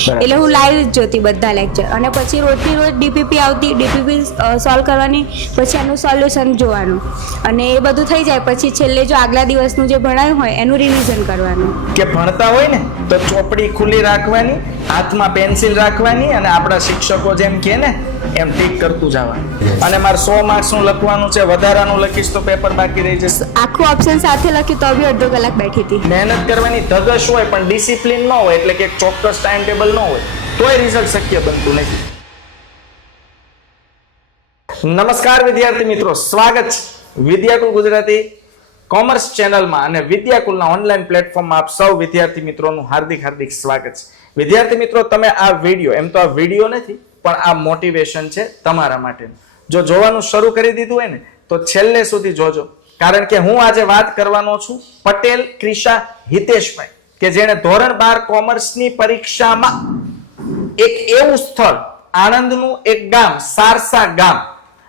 એટલે હું લાઈવ જ જોતી બધા લેક્ચર, અને પછી રોજની રોજ ડીપીપી આવતી, ડીપીપી સોલ્વ કરવાની, પછી એનું સોલ્યુશન જોવાનું, અને એ બધું થઈ જાય પછી છેલ્લે જો આગલા દિવસનું જે ભણાયું હોય એનું રિવિઝન કરવાનું. કે ભણતા હોય ને તો ચોપડી ખુલ્લી રાખવાની, હાથમાં પેન્સિલ રાખવાની, અને આપણા શિક્ષકો જેમ કહે ને એમ ટીક કરતું જવાનું. અને મારે 100 માર્ક્સનું લખવાનું છે, વધારાનું લખીશ તો પેપર બાકી રહી જશે. આખું ઓપ્શન સાથે લખ્યું તો બી અડધો કલાક બેઠી હતી. મહેનત કરવાની ધગશ હોય પણ ડિસિપ્લિન ન હોય, એટલે કે એક ચોક્કસ ટાઈમ ટેબલ ન હોય તોય રિઝલ્ટ શક્ય બનતું નથી. નમસ્કાર વિદ્યાર્થી મિત્રો, સ્વાગત છે વિદ્યાકુલ ગુજરાતી કોમર્સ ચેનલમાં અને વિદ્યાકુલના ઓનલાઈન પ્લેટફોર્મમાં આપ સૌ વિદ્યાર્થી મિત્રોનું હાર્દિક સ્વાગત છે. વિદ્યાર્થી મિત્રો, તમે આ વિડીયો, એમ તો આ વિડીયો નથી પણ આ મોટિવેશન છે તમારા માટેનું. જો જોવાનું શરૂ કરી દીધું હોય ને તો છેલ્લે સુધી જોજો, કારણ કે હું આજે વાત કરવાનો છું પટેલ ક્રિશા હિતેશભાઈ, કે જેણે ધોરણ 12 કોમર્સની પરીક્ષામાં એક એવું સ્થળ, આણંદનું એક ગામ સારસા ગામ,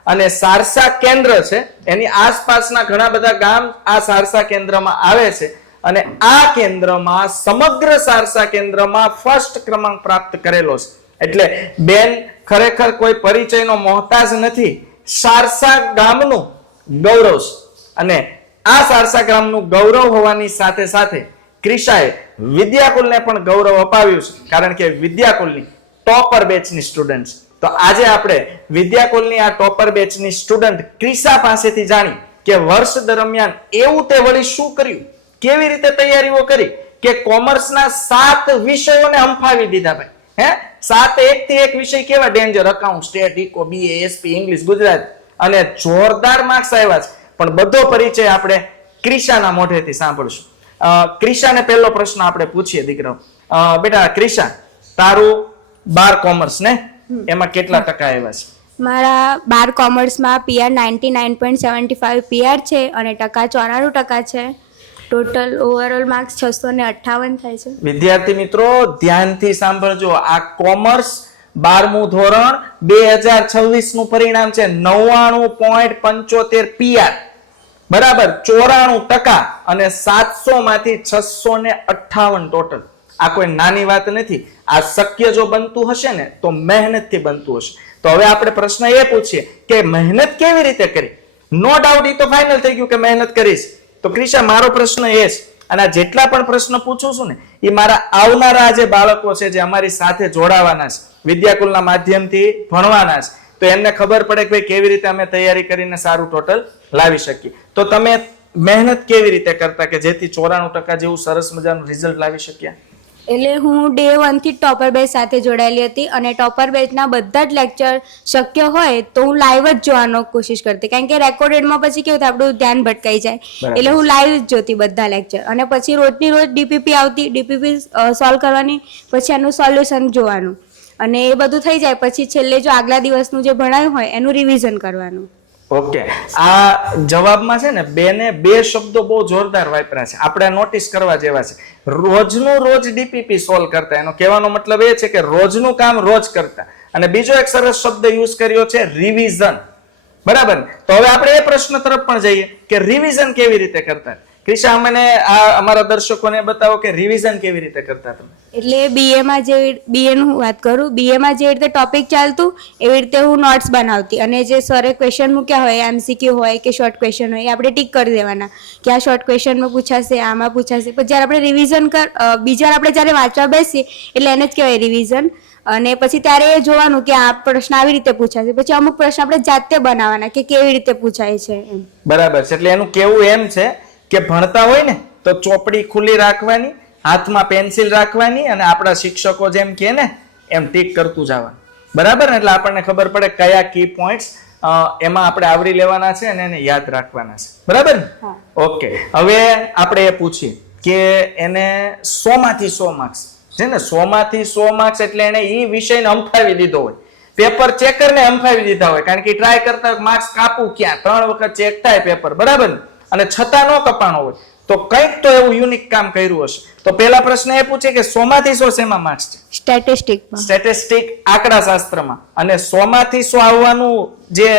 અને સારસા કેન્દ્ર છે, એની આસપાસના ઘણા બધા ગામ આ સારસા કેન્દ્રમાં આવે છે, અને આ કેન્દ્રમાં સમગ્ર સારસા કેન્દ્રમાં ફર્સ્ટ ક્રમાંક પ્રાપ્ત કરેલો છે. એટલે બેન ખરેખર કોઈ પરિચયનો મોહતાજ નથી, સારસા ગામનું ગૌરવ છે. અને આ સારસા ગામનું ગૌરવ હોવાની સાથે સાથે ક્રિશાએ વિદ્યાકુલને પણ ગૌરવ અપાવ્યું છે, કારણ કે વિદ્યાકુલની ટોપર બેચની સ્ટુડન્ટ છે. તો આજે આપણે વિદ્યાકુલની આ ટોપર બેચની સ્ટુડન્ટ ક્રિશા પાસેથી જાણી કે વર્ષ દરમિયાન એવું તે વળી શું કર્યું, કેવી રીતે તૈયારીઓ કરી કે કોમર્સના 7 વિષયોને હંફાવી દીધા. ભાઈ 7 એકથી એક વિષય કેવા danger, account, state, eco, BA, SP, English, Gujarat, અને જોરદાર માર્ક્સ આવ્યા છે. પણ બધો પરિચય આપણે ક્રિશાના મોઢેથી સાંભળશું. ક્રિશાને પહેલો પ્રશ્ન આપણે પૂછીએ દીકરાઓ. બેટા ક્રિશા, તારું 12 કોમર્સ ને એમાં કેટલા ટકા આવ્યા છે? મારા 12 કોમર્સમાં પીઆર 99.75 પીઆર છે અને ટકા 94% છે. ટોટલ ઓવરઓલ માર્ક્સ 658 થાય છે. વિદ્યાર્થી મિત્રો ધ્યાનથી સાંભળજો, આ કોમર્સ 12મું ધોરણ 2026 નું પરિણામ છે. 99.75 પીઆર, બરાબર, 94%, અને 700 માંથી 658 ટોટલ. આ કોઈ નાની વાત નથી. આ શક્ય જો બનતું હશે ને તો મહેનતથી બનતું હશે. તો હવે આપણે પ્રશ્ન એ પૂછીએ કે મહેનત કેવી રીતે કરી? નો ડાઉટ એ તો ફાઇનલ થઈ ગયું કે મહેનત કરીશ. તો ક્રિશા, મારો પ્રશ્ન એ છે, અને આ જેટલા પણ પ્રશ્ન પૂછું છું ને એ મારા આવનારા જે બાળકો છે, જે અમારી સાથે જોડાવાના છે, વિદ્યાકુલના માધ્યમથી ભણવાના છે, તો એમને ખબર પડે કે ભાઈ કેવી રીતે અમે તૈયારી કરીને સારું ટોટલ લાવી શકીએ. તો તમે મહેનત કેવી રીતે કરતા કે જેથી 94% જેવું સરસ મજાનું રિઝલ્ટ લાવી શક્યા? એટલે હું ડે 1 થી ટોપર બેચ સાથે જોડાયેલી હતી, અને ટોપર બેચના બધા જ લેક્ચર શક્ય હોય તો હું લાઈવ જ જોવાનો કોશિશ કરતી, કારણ કે રેકોર્ડેડમાં પછી કેવું થાય આપણું ધ્યાન ભટકાઈ જાય. એટલે હું લાઈવ જ જોતી બધા લેક્ચર, અને પછી રોજની રોજ ડીપીપી આવતી, ડીપીપી સોલ્વ કરવાની, પછી એનું સોલ્યુશન જોવાનું, અને એ બધું થઈ જાય પછી છેલ્લે જો આગલા દિવસનું જે ભણાયું હોય એનું રિવિઝન કરવાનું. ઓકે, આ જવાબમાં છે ને બેને 2 શબ્દો બહુ જોરદાર વાપર્યા છે, આપણે નોટિસ કરવા જેવા છે. રોજનું રોજ ડીપીપી સોલ્વ કરતા, એનો કહેવાનો મતલબ એ છે કે રોજનું કામ રોજ કરતા. અને બીજો એક સરસ શબ્દ યુઝ કર્યો છે, રિવિઝન. બરાબર. તો હવે આપણે એ પ્રશ્ન તરફ પણ જઈએ કે રિવિઝન કેવી રીતે કરતા? ક્રિશા, મને આ અમારા દર્શકોને બતાવો કે રિવિઝન કેવી રીતે કરતા તમે? એટલે બીએમાં જે બીએનું વાત કરું, બીએમાં જે રીતે ટોપિક ચાલતું એવી રીતે હું નોટ્સ બનાવતી, અને જે સરે ક્વેશ્ચન મૂક્યા હોય, એમસીક્યુ હોય કે શોર્ટ ક્વેશ્ચન હોય, એ આપણે ટીક કરી દેવાના કે આ શોર્ટ ક્વેશ્ચનમાં પૂછાશે, આમાં પૂછાશે. પછી જ્યારે આપણે રિવિઝન બીજા આપણે જ્યારે વાંચવા બેસીએ એટલે એને જ કહેવાય રિવિઝન. અને પછી ત્યારે એ જોવાનું કે આ પ્રશ્ન આવી રીતે પૂછાશે, પછી અમુક પ્રશ્ન આપણે જાતે બનાવવાના કે કેવી રીતે પૂછાય છે એમ. બરાબર છે. એટલે એનું કેવું એમ છે કે ભણતા હોય ને તો ચોપડી ખુલ્લી રાખવાની, હાથમાં પેન્સિલ રાખવાની, અને આપણા શિક્ષકો જેમ કહે ને એમ ટીક કરતું જવાનું. બરાબર ને? એટલે આપણને ખબર પડે કયા કી પોઈન્ટ્સ એમાં આપણે આવરી લેવાના છે અને એને યાદ રાખવાના છે. બરાબર ને? ઓકે, હવે આપણે એ પૂછીએ કે એને 100 માંથી 100 માર્ક્સ છે ને, 100 માંથી 100 માર્ક્સ એટલે એને એ વિષયને હંફાવી દીધો હોય, પેપર ચેકરને હંફાવી દીધા હોય, કારણ કે ટ્રાય કરતા માર્ક્સ કાપવું ક્યાં, 3 વખત ચેક થાય પેપર. બરાબર ને? અને છતાં ન કપાણો હોય તો કંઈક તો એવું યુનિક કામ કર્યું હશે. તો પહેલા પ્રશ્ન એ પૂછે કે 100 માંથી 100 શેમાં માર્ક્સ છે? સ્ટેટિસ્ટિક્સમાં. સ્ટેટિસ્ટિક, આંકડા શાસ્ત્રમાં. અને 100 માંથી 100 આવવાનું જે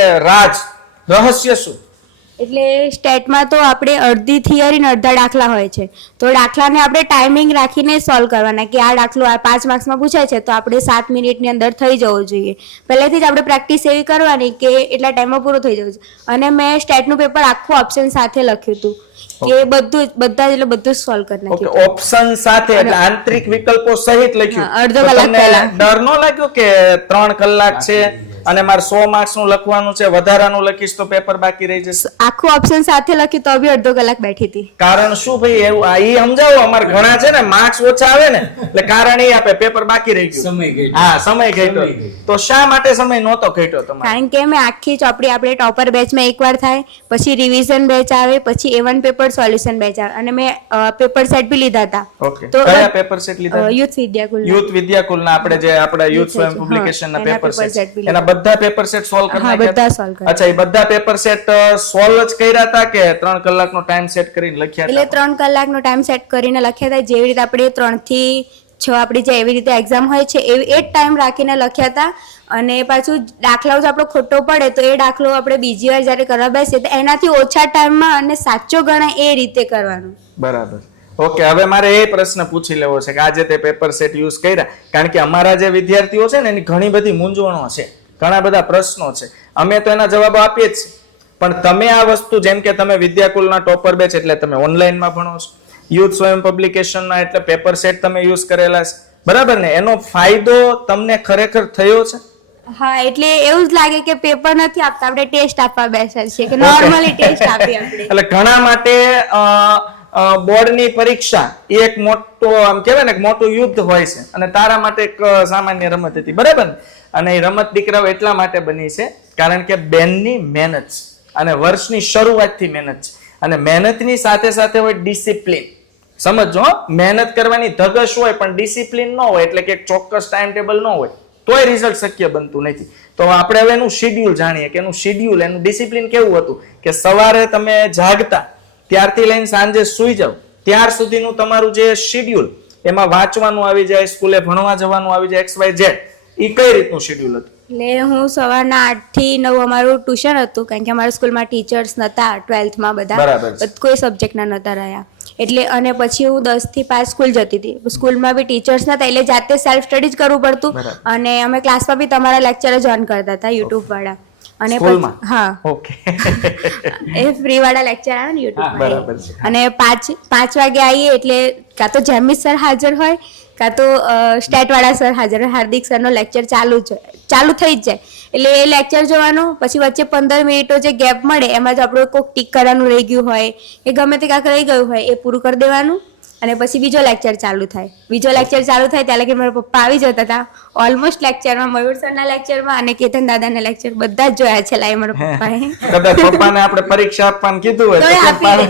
રહસ્ય શું? એટલે સ્ટેટમાં તો આપણે અડધી થિયરી ને અડધા દાખલા હોય છે, તો દાખલાને આપણે ટાઈમિંગ રાખીને સોલ્વ કરવાના કે આ દાખલો આ 5 માર્ક્સમાં પૂછાય છે તો આપણે 7 મિનિટની અંદર થઈ જવું જોઈએ. પહેલેથી જ આપણે પ્રેક્ટિસ એવી કરવાની કે એટલા ટાઈમમાં પૂરું થઈ જવું છે. અને મેં સ્ટેટનું પેપર આખું ઓપ્શન સાથે લખ્યું હતું કે બધું જ સોલ્વ કરી નાખ્યું. ઓકે, ઓપ્શન સાથે એટલે આંતરિક વિકલ્પો સહિત લખ્યું. અડધો તો કલાક તમને પહેલા. ડર નો લાગ્યો કે 3 કલાક છે અને મારે 100 માર્ક્સ નું લખવાનું છે, વધારાનું લખીશ તો પેપર બાકી રહી જશે? આખું ઓપ્શન સાથે લખ્યું તો બી અડધો કલાક બેઠી હતી. કારણ શું ભાઈ એવું ઈ સમજાવો. અમારે ઘણા છે ને માર્ક્સ ઓછા આવે ને એટલે કારણ ઈ આપે પેપર બાકી રહી ગયું. સમય ઘટ્યો. તો શા માટે સમય નહોતો ઘટ્યો તમારે? કારણ કે મેં આખી ચોપડી આપણે ટોપર બેચમાં એકવાર થાય, પછી રિવિઝન બેચ આવે, પછી A1 પેપર સોલ્યુશન બેચ આવે, અને મેં પેપર સેટ બી લીધા હતા. ઓકે, કયા પેપર સેટ લીધા? યુથ વિદ્યાકુલ. યુથ વિદ્યાકુલના આપણે જે આપણા યુથ સ્વયં પબ્લિકેશનના પેપર સેટ, એના બધા પેપર સેટ સોલ્વ કરી હા, નાખ્યા? બધા સોલ્વ કર્યા. અચ્છા, એ બધા પેપર સેટ સોલ્વ જ કર્યા હતા કે 3 કલાકનો ટાઈમ સેટ કરીને લખ્યા એટલે હતા? 3 કલાકનો ટાઈમ સેટ કરીને લખ્યા હતા. જેવી રીતે આપણે 3 થી 6 આપણી જે એવી રીતે એક્ઝામ હોય છે એવી એ જ ટાઈમ રાખીને લખ્યા હતા. અને પાછું દાખલાઓ જો આપણો ખોટો પડે તો એ દાખલો આપણે બીજી વાર જ્યારે કરવા બેસીએ તો એનાથી ઓછા ટાઈમમાં અને સાચો ગણાય એ રીતે કરવાનું. બરાબર. ઓકે, હવે મારે એ પ્રશ્ન પૂછી લેવો છે કે આજે તે પેપર સેટ યુઝ કર્યા, કારણ કે અમારા જે વિદ્યાર્થીઓ છે ને એની ઘણી બધી મૂંઝવણો છે, ઘણા બધા પ્રશ્નો છે. અમે તો એના જવાબો આપીએ જ છીએ, પણ તમે આ વસ્તુ જેમ કે તમે વિદ્યાકુલના ટોપર બેચ એટલે તમે ઓનલાઈનમાં ભણો છો, યુથ સ્વયં પબ્લિકેશનના એટલે પેપર સેટ તમે યુઝ કરેલા છે, બરાબર ને? એનો ફાયદો તમને ખરેખર થયો છે? હા, એટલે એવું જ લાગે કે પેપર નથી આપતા, આપણે ટેસ્ટ આપવા બેસા છીએ કે નોર્મલી ટેસ્ટ આપીએ આપણે. એટલે ઘણા માટે બોર્ડની પરીક્ષા એ એક મોટો આમ કહેવાય ને મોટું યુદ્ધ હોય છે, અને તારા માટે એક સામાન્ય રમત હતી, બરાબર ને? અને એ રમત દીકરાઓ એટલા માટે બની છે કારણ કે બેનની મહેનત છે, અને વર્ષની શરૂઆતથી મહેનત છે, અને મહેનતની સાથે સાથે હોય ડિસિપ્લિન. સમજો, મહેનત કરવાની ધગશ હોય પણ ડિસિપ્લિન ન હોય, એટલે કે એક ચોક્કસ ટાઈમ ટેબલ ન હોય તોય રિઝલ્ટ શક્ય બનતું નથી. તો આપણે હવે એનું શેડ્યુલ જાણીએ કે એનું શેડ્યુલ, એનું ડિસિપ્લિન કેવું હતું કે સવારે તમે જાગતા ત્યારથી લઈને સાંજે સૂઈ જાવ ત્યાર સુધીનું તમારું જે શેડ્યુલ, એમાં વાંચવાનું આવી જાય, સ્કૂલે ભણવા જવાનું આવી જાય, XYZ, એ કઈ રીતનું શેડ્યુલ હતું? એટલે હું સવારના 8 થી 9 અમારું ટ્યુશન હતું, કારણ કે અમારા સ્કૂલમાં ટીચર્સ નતા 12th માં બધા કોઈ સબ્જેક્ટના નતા રહ્યા. એટલે અને પછી હું 10 થી 5 સ્કૂલ જતી હતી. સ્કૂલમાં બી ટીચર્સ નતા એટલે જાતે સેલ્ફ સ્ટડી જ કરવું પડતું. અને અમે ક્લાસમાં બી તમારા લેક્ચર જોઈન કરતા હતા યુટ્યુબ વાળા. અને હા, ઓકે, એ ફ્રી વાળા લેક્ચર આવે ને યુટ્યુબ બરાબર છે. અને 5 વાગે આવીએ એટલે કાં તો જેમિસ સર હાજર હોય, કાં તો સ્ટેટ વાળા સર હાજર હોય. હાર્દિક સરનો લેક્ચર ચાલુ થઈ જ જાય એટલે એ લેક્ચર જોવાનું. પછી વચ્ચે 15 મિનિટનો જે ગેપ મળે એમાં જો આપણું કોઈક ટીક કરવાનું રહી ગયું હોય કે ગમે તે કાંક રહી ગયું હોય એ પૂરું કરી દેવાનું. અને પછી બીજો લેક્ચર ચાલુ થાય. ત્યાં લગી મારા પપ્પા આવી જતા હતા. ઓલમોસ્ટ લેક્ચરમાં મયુર સરના લેક્ચરમાં અને કેતન દાદાના લેક્ચર બધા જ જોયા છે લાઈ મારા પપ્પાએ. કદાચ પપ્પાને આપણે પરીક્ષા આપવાનું કીધું હોય તો આપી દે.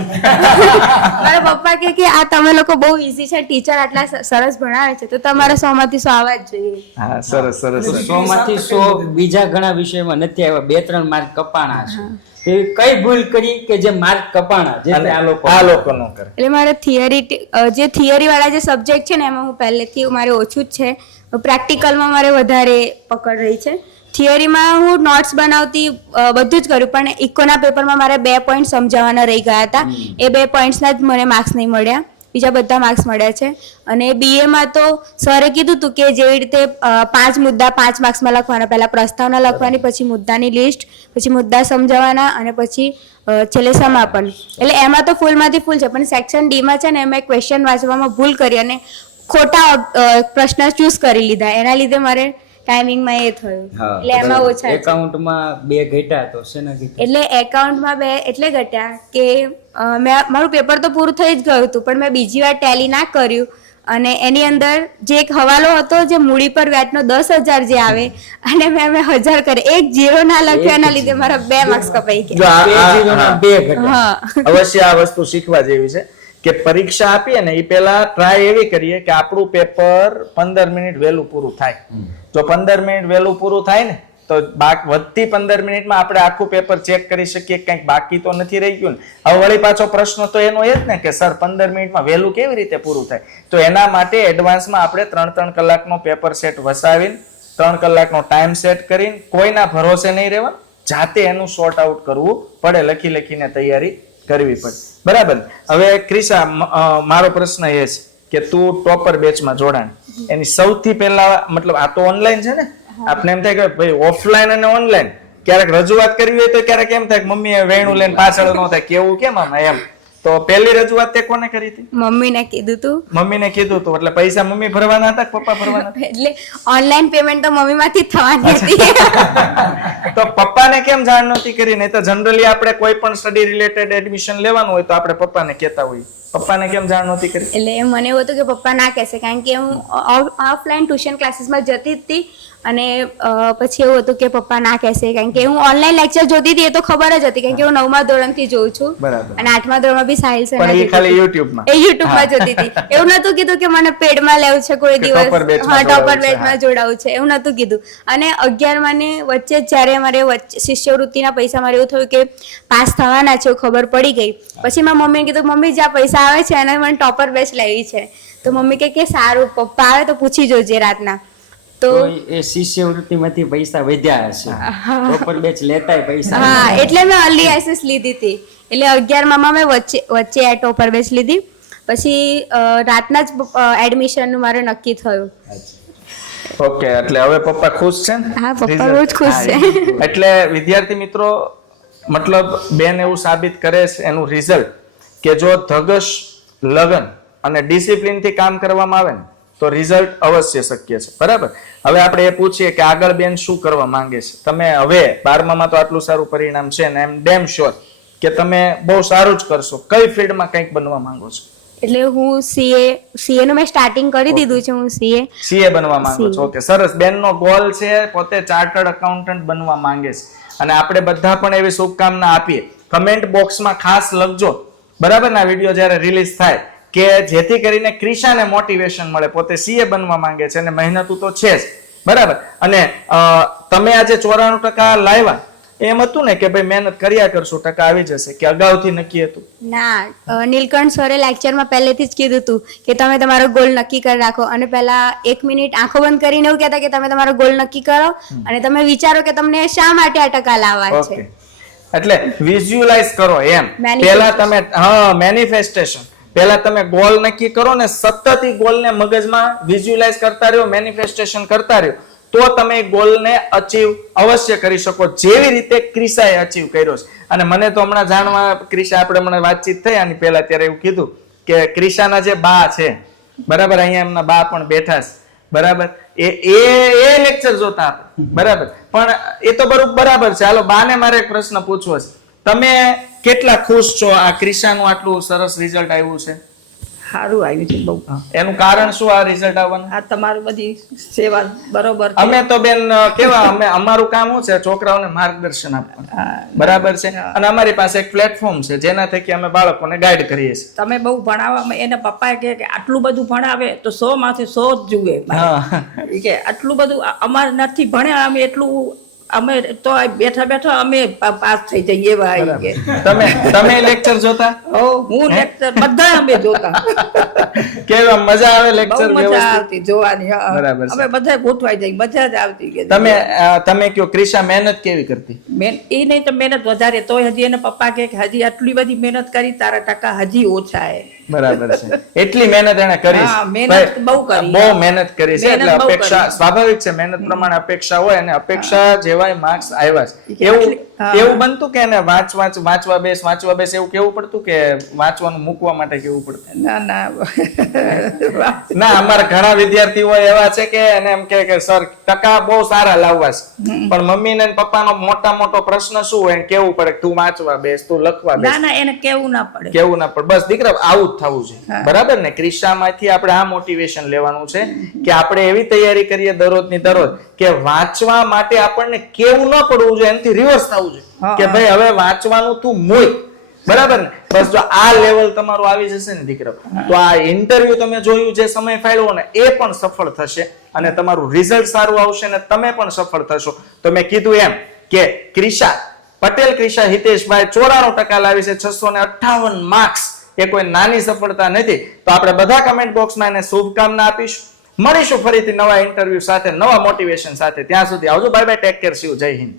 મારા પપ્પા કે આ તમે લોકો બહુ ઈઝી છે, ટીચર આટલા સરસ ભણાવે છે તો તમારા 100 માંથી 100 આવવા જ જોઈએ. હા, સરસ સરસ. 100 માંથી 100 બીજા ઘણા વિષયમાં નથી આવ્યા, 2-3 માર્ક કપાણા છે. એવી કઈ ભૂલ કરી કે જે માર્ક કપાણા જે આ લોકો નો કરે? એટલે મારે થિયરી વાળા જે સબ્જેક્ટ છે ને એમાં હું પહેલેથી મારે ઓછું જ છે. પ્રેક્ટિકલમાં મારે વધારે પકડ રહી છે. થિયરીમાં હું નોટ્સ બનાવતી બધું જ કર્યું, પણ ઇકોના પેપરમાં મારે 2 પોઈન્ટ સમજાવવાના રહી ગયા હતા. એ 2 પોઈન્ટ્સના જ મને માર્ક્સ નહીં મળ્યા, બીજા બધા માર્ક્સ મળ્યા છે. અને BA તો સરે કીધું હતું કે જેવી રીતે 5 મુદ્દા 5 માર્ક્સમાં લખવાના, પહેલા પ્રસ્તાવના લખવાની, પછી મુદ્દાની લિસ્ટ, પછી મુદ્દા સમજાવવાના અને પછી છેલ્લે સમાપન. એટલે એમાં તો ફૂલમાંથી ફૂલ છે, પણ સેક્શન D માં છે ને મેં ક્વેશ્ચન વાંચવામાં ભૂલ કરી અને ખોટા પ્રશ્ન ચૂઝ કરી લીધા. એના લીધે મારે ટાઈમિંગમાં એ થયું. એટલે એમાં ઓછા છે. એકાઉન્ટમાં 2 ઘટ્યા તો શેના ઘટ્યા? એટલે એકાઉન્ટમાં 2 એટલે ઘટ્યા કે મારું પેપર તો પૂરું થઈ જ ગયું હતું, પણ મેં બીજી વાર ટેલી ના કર્યું. અને એની અંદર જે એક હવાલો હતો જે મૂડી પર વ્યાજનો 10,000 જે આવે, અને મેં 1000 કરે, એક 0 ના લખ્યો, એના લીધે મારા 2 માર્ક્સ કપાઈ ગયા. અવશ્ય આ વસ્તુ શીખવા જેવી છે કે પરીક્ષા આપીએ ને એ પહેલા ટ્રાય એવી કરીએ કે આપણું પેપર 15 મિનિટ વહેલું પૂરું થાય. જો 15 મિનિટ વહેલું પૂરું થાય ને તો વધતી 15 મિનિટમાં આપણે આખું પેપર ચેક કરી શકીએ, કંઈક બાકી તો નથી રહી ગયું ને. હવે વળી પાછો પ્રશ્ન તો એનો એ જ ને કે સર 15 મિનિટમાં વહેલું કેવી રીતે પૂરું થાય? તો એના માટે એડવાન્સમાં આપણે 3 કલાકનો પેપર સેટ વસાવીને 3 કલાકનો ટાઈમ સેટ કરીને કોઈના ભરોસે નહીં રહેવાનું. જાતે એનું સોર્ટ આઉટ કરવું પડે, લખીને તૈયારી કરવી પડે. બરાબર. હવે ક્રિશા, મારો પ્રશ્ન એ છે કે તું ટોપર બેચમાં જોડાણ, એની સૌથી પહેલા મતલબ આ તો ઓનલાઈન છે ને, આપણે એમ થાય કે ભાઈ ઓફલાઈન અને ઓનલાઈન ક્યારેક રજૂઆત કરવી હોય તો ક્યારેક એમ થાય કે મમ્મી વેણું લઈને પાછળ ન થાય, કેવું કેમ આમાં એમ. તો પહેલી રજૂઆત તે કોને કરી હતી? મમ્મીને કીધું તું. મમ્મીને કીધું તું, એટલે પૈસા મમ્મી ભરવાના હતા કે પપ્પા ભરવાના હતા? એટલે ઓનલાઈન પેમેન્ટ તો મમ્મી માંથી થવાની હતી. તો પપ્પાને કેમ જાણ નહોતી કરી? નહીં તો જનરલી આપણે કોઈ પણ સ્ટડી રિલેટેડ એડમિશન લેવાનું હોય તો આપણે પપ્પાને કહેતા હોઈએ, પપ્પાને કેમ જાણ નહોતી કરી? એટલે મને એવું હતું કે પપ્પા ના કહેશે, કારણ કે હું ઓફલાઈન ટ્યુશન ક્લાસીસમાં જતી હતી અને પછી એવું હતું કે પપ્પા ના કહેશે, કારણ કે હું ઓનલાઈન લેક્ચર જોતી હતી એ તો ખબર જ હતી, કારણ કે હું 9મા ધોરણથી જોઉં છું બરાબર. અને 8મા ધોરણમાં બી સાહિલ સર પણ એ ખાલી યુટ્યુબમાં જોતી હતી. એવું નતું કીધું કે મને પેડમાં લેવું છે કોઈ દિવસ, ટોપર બેચમાં જોડાવું છે, એવું નતું કીધું. અને 11મા ને વચ્ચે જ્યારે મારે શિષ્યવૃત્તિના પૈસા મારે એવું થયું કે પાસ થવાના છે, ખબર પડી ગઈ. પછી મારા મમ્મીને કીધું મમ્મી જ્યાં પૈસા આવે છે એને મને ટોપર બેચ લેવી છે. તો મમ્મી કે સારું, પપ્પા આવે તો પૂછી જોજે રાતના. તો એ શિષ્યવૃત્તિમાંથી પૈસા વધ્યા હશે, ટોપર બેચ લેતાય પૈસા. હા, એટલે મેં અર્લી એક્સેસ લીધી હતી. એટલે 11મા મેં વચ્ચે આ ટોપર બેચ લીધી. પછી રાતના જ એડમિશનનું મારે નક્કી થયું. ઓકે, એટલે હવે પપ્પા ખુશ છે ને? હા, પપ્પા બહુ જ ખુશ છે. એટલે વિદ્યાર્થી મિત્રો, મતલબ બેન એવું સાબિત કરે છે એનું રિઝલ્ટ કે જો ધગશ, લગન અને ડિસિપ્લિન થી કામ કરવામાં આવે ને તો રિઝલ્ટ અવશ્ય શક્ય છે. બરાબર. હવે આપણે એ પૂછીએ કે આગળ બેન શું કરવા માંગે છે. તમે હવે 12મામાં તો આટલું સારું પરિણામ છે ને, એમ ડેમ શ્યોર કે તમે બહુ સારું જ કરશો. કઈ ફિલ્ડમાં કંઈક બનવા માંગો છો? એટલે હું સીએ નું મેં સ્ટાર્ટિંગ કરી દીધું છે. હું સીએ બનવા માંગો છો. ઓકે, સરસ. બેનનો ગોલ છે પોતે ચાર્ટર્ડ એકાઉન્ટન્ટ બનવા માંગે છે અને આપણે બધા પણ એવી શુભકામના આપીએ. કમેન્ટ બોક્સમાં ખાસ લખજો, બરાબર, ના વિડીયો જ્યારે રિલીઝ થાય, કે જેથી કરીને ક્રિશાને મોટિવેશન મળે. પોતે સીએ બનવા માંગે છે અને મહેનતુ તો છે જ, બરાબર. અને તમે આજે 94% લાવ્યા, એમ હતું ને કે ભાઈ મહેનત કર્યા કરશું ટકા આવી જશે, કે અગાઉથી નક્કી હતું? ના, નીલકંઠ સરે લેક્ચરમાં પહેલેથી જ કીધું હતું કે તમે તમારો ગોલ નક્કી કરી રાખો અને પહેલા 1 મિનિટ આંખો બંધ કરીને એવું કહેતા કે તમે તમારો ગોલ નક્કી કરો અને તમે વિચારો કે તમને શા માટે આ ટકા લાવવા છે. એટલે વિઝ્યુઅલાઇઝ કરો એમ. પહેલા તમે મેનિફેસ્ટેશન, પહેલા તમે ગોલ નક્કી કરો ને સતત એ ગોલને મગજમાં વિઝ્યુઅલાઇઝ કરતા રહ્યો, મેનિફેસ્ટેશન કરતા રહ્યો, તો તમે ગોલને અચીવ અવશ્ય કરી શકો, જેવી રીતે ક્રિશાએ અચીવ કર્યો છે. અને મને તો હમણાં જાણવા, ક્રિશા આપણે મને વાતચીત થઈ આની પહેલા, ત્યારે એવું કીધું કે ક્રિશાના જે બા છે, બરાબર, અહીંયા એમના બા પણ બેઠા છે, બરાબર, એ લેક્ચર જોતા હતા, બરાબર. પણ એ તો બરાબર છે. હાલો, બાને મારે એક પ્રશ્ન પૂછવો છે. તમે કેટલા ખુશ છો આ ક્રિશાનું આટલું સરસ રિઝલ્ટ આવ્યું છે? સારું આવ્યું છે બહુ. એનું કારણ શું આ રિઝલ્ટ આવવાનું? આ તમારું બધી સેવા બરોબર છે. અમે તો બેન કેવા, અમારું કામ શું છે? છોકરાઓને માર્ગદર્શન આપવાનું, બરાબર છે. અને અમારી પાસે એક પ્લેટફોર્મ છે જેના થકી અમે બાળકોને ગાઈડ કરીએ છીએ. તમે બહુ ભણાવવામાં, એના પપ્પાએ કહે કે આટલું બધું ભણાવે તો 100 માંથી 100 જ જુએ. કે આટલું બધું અમારે નથી ભણ્યા, અમે એટલું, અમે તો બેઠા બેઠા અમે પાસ થઈ જઈએ એવા. તમે લેક્ચર જોતા? હું લેક્ચર બધા અમે જોતા. કેવા મજા આવે લેક્ચર? બહુ મજા આવતી જોવાની. બરાબર છે. અમે બધા ગોઠવાઈ જાય, મજા જ આવતી. તમે કયો ક્રિશા મહેનત કેવી કરતી? એ નહીં તો મહેનત વધારે, તોય હજી એના પપ્પા કે હજી આટલી બધી મહેનત કરી, તારા ટકા હજી ઓછા છે. બરાબર છે. એટલી મહેનત એને કરી, મહેનત બહુ કરી, બહુ મહેનત કરી છે. એટલે અપેક્ષા સ્વાભાવિક છે, મહેનત પ્રમાણે અપેક્ષા હોય અને અપેક્ષા જેવાય માર્ક્સ આવ્યા છે. એવું બનતું કે એને વાંચવા બેસ એવું કેવું પડતું કે વાંચવાનું મૂકવા માટે કેવું પડતું? ના અમારા ઘણા વિદ્યાર્થીઓ એવા છે કે એને એમ કે સર ટકા બહુ સારા લાવવા છે, પણ મમ્મી ને પપ્પાનો મોટો પ્રશ્ન શું હોય, કેવું પડે તું વાંચવા બેસ, તું લખવા બેસ. ના, એને કેવું ના પડે. બસ દીકરા આવું જ થવું છે, બરાબર ને? ક્રિશામાંથી આપણે આ મોટિવેશન લેવાનું છે કે આપણે એવી તૈયારી કરીએ દરરોજની દરરોજ કે વાંચવા માટે આપણને કેવું ન પડવું જોઈએ, એનાથી રિવર્સ થવું જોઈએ કે ભાઈ હવે વાંચવાનું તું મોય, બરાબર ને? બસ જો આ લેવલ તમારું આવી જશે ને દીકરા, તો આ ઇન્ટરવ્યુ તમે જોયું, જે સમય ફાળવ્યો ને, એ પણ સફળ થશે અને તમારું રિઝલ્ટ સારું આવશે ને તમે પણ સફળ થશો. તો મેં કીધું એમ કે ક્રિશા પટેલ, ક્રિશા હિતેશભાઈ 94% લાવી છે, 658 માર્ક્સ. એ કોઈ નાની સફળતા નથી. તો આપણે બધા કમેન્ટ બોક્સમાં એને શુભકામના આપીશું. મળીશું ફરીથી નવા ઇન્ટરવ્યુ સાથે, નવા મોટિવેશન સાથે. ત્યાં સુધી આવજો. Bye bye, take care, C you, જય હિન્દ.